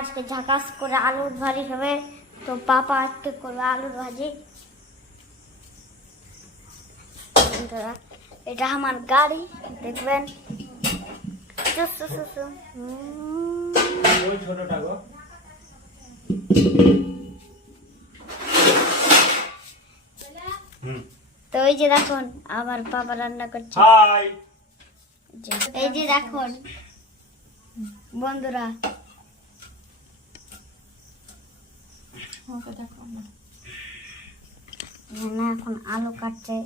আজকে ঝাকাস করে আলুর ভাজি খাবে। তো পাপা আজকে করবে আলুর ভাজি। এটা আমার গাড়ি দেখবেন। তো এই যে দেখুন আমার বাবা রান্না করছে। এই যে দেখুন বন্ধুরা এখানে এখন আলু কাটছে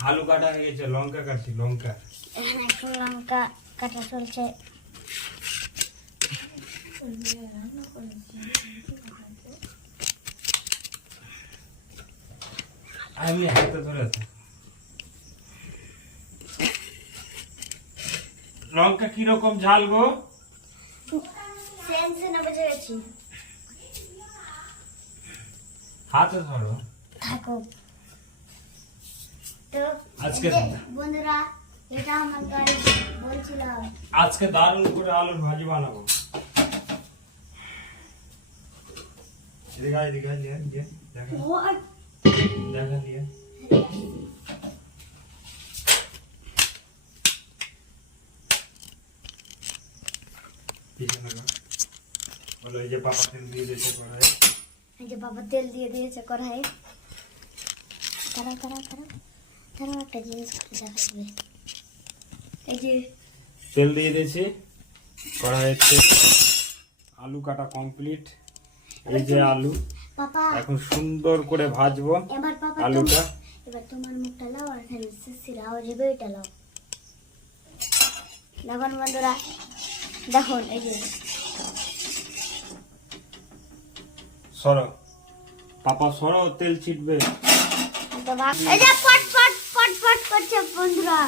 আলু কাটা হয়ে গেছে লঙ্কা কাটছি লঙ্কা এখানে এখন লঙ্কা কাটা চলছে আমি হাতে ধরে আছি লঙ্কা কীরকম ঝাল গো টেনশনে বেঁচে গেছি হাতে ধরো থাকো তো আজকে এই যে বন্ধুরা এটা আমার গাড়ি বলছিলাম আজকে দারুণ করে আলুর ভাজি বানাবো এদিকে আয়, এদিকে আয়, নিয়ে, নিয়ে, দেখা দেখা নিয়ে পিছনে গো। বলো এই যে পাপা তেল দিয়ে দিয়েছে কড়াই এই যে বাবা তেল দিয়ে দিয়েছে কড়াই তারা তারা তারা তারা একটা জিনিস দেখাবে এই যে তেল দিয়ে দিয়েছি কড়াইতে আলু কাটা কমপ্লিট। এই যে আলু এখন সুন্দর করে ভাজবো এবার আলুটা। এবার তোমার মুখটা লাও আর এখানে সিসিরা ও যে এটা লাও দেখুন বন্ধুরা দেখুন এই যে সরো। পাপা সরো তেল ছিটবে। এই যে করছে বন্ধুরা।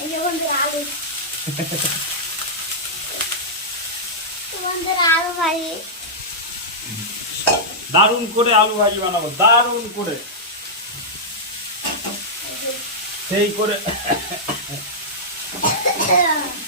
এই যে বন্ধুরা আলু। বন্ধুরা আলু দারুণ করে আলু ভাজি বানাবো দারুণ করে। সেই করে।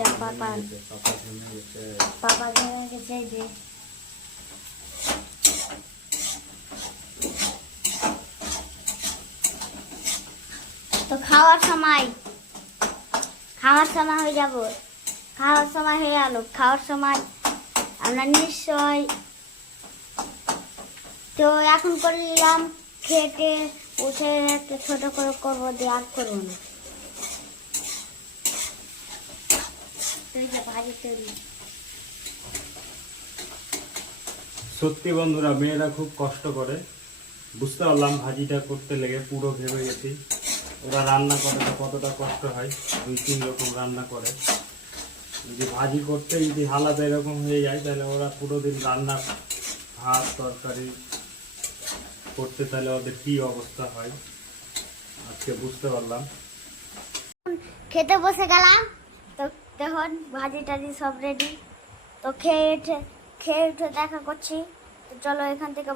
এটা পাপা। পাপা গেছে। যে। তো খাওয়ার সময় খাওয়ার সময় হয়ে যাব। খাওয়ার সময় হয়ে গেল। খাওয়ার সময় আমরা নিশ্চয় তো এখন করে নিলাম খেটে, উঠে একটু ছোট করে করব দিয়ে আর করব না। সত্যি বন্ধুরা, মেয়েরা খুব কষ্ট করে। বুঝতে পারলাম ভাজিটা করতে লেগে পুরো ভেবে গেছি। ওরা রান্না করে কতটা কষ্ট হয়। দুই তিন রকম রান্না করে। যদি ভাজি করতে যদি হালাত এরকম হয়ে যায়, তাহলে ওরা পুরো দিন রান্না, ভাত, তরকারি করতে তাহলে ওদের কি অবস্থা হয়? আজকে বুঝতে পারলাম। খেতে বসে গেলাম। দেখুন, ভাজি টাজি সব রেডি তো খেয়ে উঠে খেয়ে উঠে দেখা করছি। তো চলো এখান থেকে